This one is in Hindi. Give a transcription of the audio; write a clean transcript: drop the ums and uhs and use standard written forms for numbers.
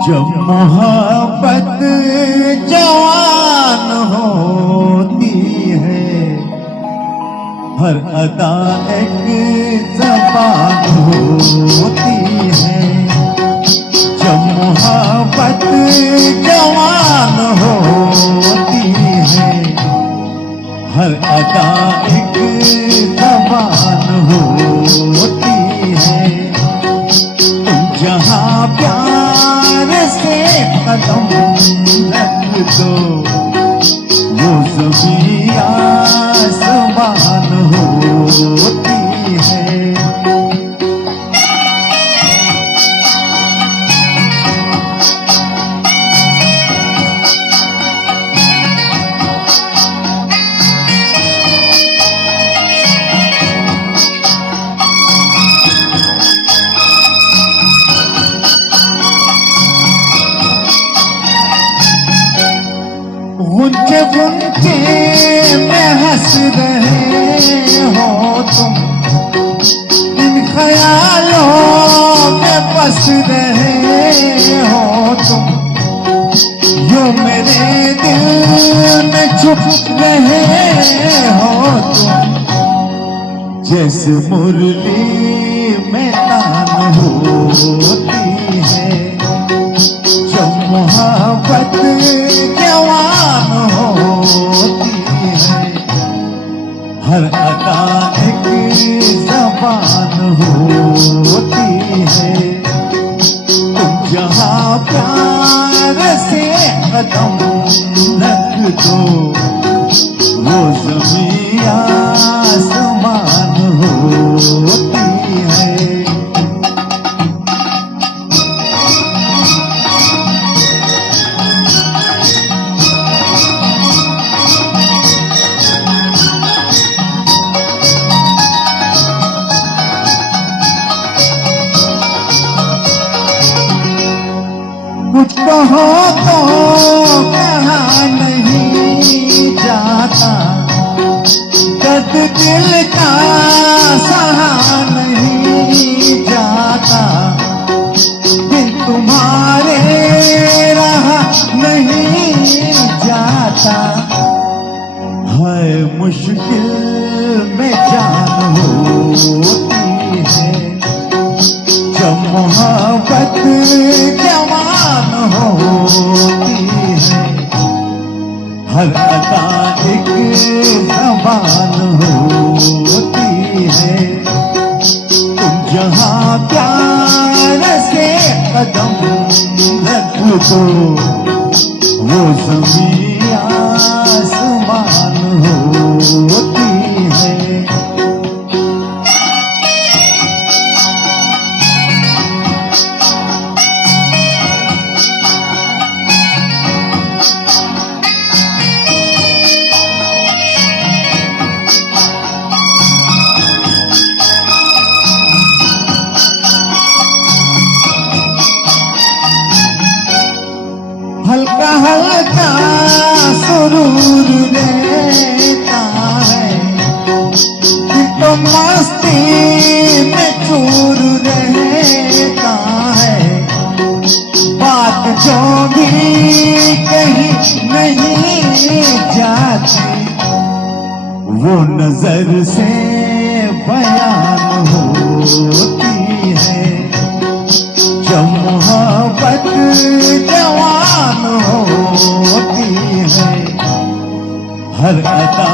जब मोहब्बत जवान होती है, हर अदा एक ज़बान होती है। जब मोहब्बत जवान होती है, हर अदा एक ज़बान होती है। तुम जहाँ प्यार से कदम रख दो, वो ज़मीं आसमान होती है। गुंजे गुंजे में हंस रहे हो तुम, इन ख्यालों में बस रहे हो तुम। यो मेरे दिल में छुप रहे हो तुम, जैसे मुरली में तान होती है। जब मोहब्बत जवान होती है, हर अदा एक ज़बान होती है। तुम जहाँ प्यार से कदम रख दो, वो ज़मीं आसमान होती है। कुछ कहो तो कहा नहीं जाता, दर्द दिल का सहा नहीं जाता। दिल तुम्हारे रहा नहीं जाता, है मुश्किल में जान होती है। जब मोहब्बत जवान होती है, हर अदा एक ज़बान होती है। तुम जहाँ प्यार से कदम रख दो, वो ज़मीं आसमान होती है। हल्का हल्का सुरूर रहता है, दिल तो मस्ती में चूर रहता है। बात जो भी कहीं नहीं जाती, वो नजर से बयान होती है। जब मोहब्बत जवान होती है, हर अदा